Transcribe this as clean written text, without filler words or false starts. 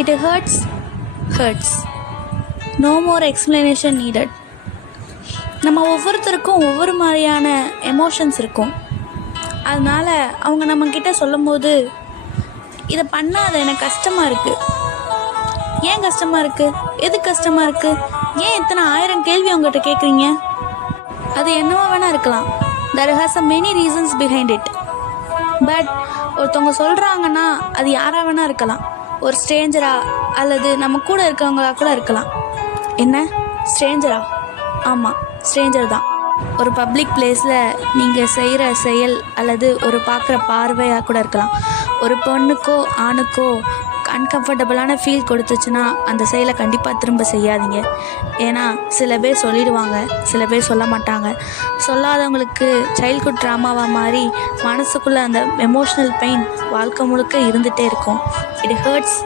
It hurts. Hurts. No more explanation needed. நம்ம ஒவ்வொருத்தருக்கும் ஒவ்வொரு மாதிரியான எமோஷன்ஸ் இருக்கும். அதனால் அவங்க நம்மக்கிட்ட சொல்லும் போது இதை பண்ணாத, எனக்கு கஷ்டமாக இருக்குது. ஏன் கஷ்டமாக இருக்குது? எது கஷ்டமாக இருக்குது? ஏன் இத்தனை 1000 கேள்வி அவங்ககிட்ட கேட்குறீங்க? அது என்னவோ வேணால் இருக்கலாம். there has a many reasons behind it. But ஒருத்தவங்க சொல்கிறாங்கன்னா அது யாராக வேணால் இருக்கலாம். ஒரு ஸ்ட்ரேஞ்சரா அல்லது நம்ம கூட இருக்கவங்களா கூட இருக்கலாம். என்ன ஸ்ட்ரேஞ்சரா? ஆமாம், ஸ்ட்ரேஞ்சர் தான். ஒரு பப்ளிக் பிளேஸில் நீங்கள் செய்கிற செயல் அல்லது ஒரு பார்க்குற பார்வையாக கூட இருக்கலாம். ஒரு பொண்ணுக்கோ ஆணுக்கோ அன்கம்ஃபர்டபுளான ஃபீல் கொடுத்துச்சுன்னா அந்த செயலை கண்டிப்பாக திரும்ப செய்யாதீங்க. ஏன்னா சில பேர் சொல்லிடுவாங்க, சில பேர் சொல்ல மாட்டாங்க. சொல்லாதவங்களுக்கு சைல்ட்ஹுட் ட்ராமாவாக மாறி மனசுக்குள்ளே அந்த எமோஷ்னல் பெயின் வாழ்க்கை முழுக்க இருந்துகிட்டே இருக்கும். It hurts.